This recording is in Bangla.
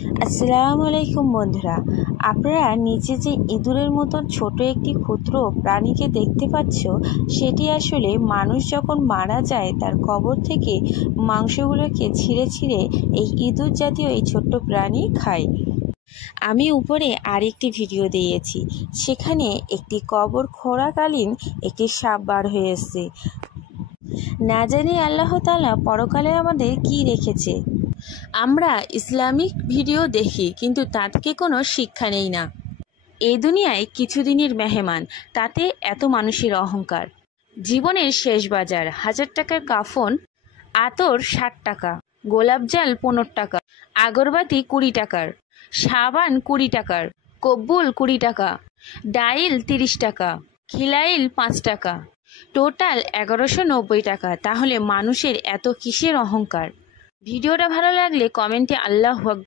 আসসালামু আলাইকুম বন্ধুরা, আপনারা নিচে যে ইঁদুরের মতন ছোট একটি ক্ষুদ্র প্রাণীকে দেখতে পাচ্ছ, সেটি আসলে মানুষ যখন মারা যায় তার কবর থেকে মাংসগুলোকে ছিঁড়ে ছিঁড়ে এই ইঁদুর জাতীয় এই ছোট্ট প্রাণী খায়। আমি উপরে আরেকটি ভিডিও দিয়েছি, সেখানে একটি কবর খোঁড়াকালীন একটি সাপ বার হয়ে এসেছে। না জানি আল্লাহ তাআলা পরকালে আমাদের কি রেখেছে। আমরা ইসলামিক ভিডিও দেখি, কিন্তু তা থেকে কোনো শিক্ষা নেই না। এই দুনিয়ায় কিছুদিনের মেহমান, তাতে এত মানুষের অহংকার। জীবনের শেষ বাজার, 1000 টাকার কাফন, আতর 60 টাকা, গোলাপ জল 15 টাকা, আগরবাতি 20 টাকার, সাবান 20 টাকার, কব্বুল 20 টাকা, ডাইল 30 টাকা, খিলাইল 5 টাকা, টোটাল 1190 টাকা। তাহলে মানুষের এত কিসের অহংকার? ভিডিওটা ভালো লাগলে কমেন্টে আল্লাহু আকবার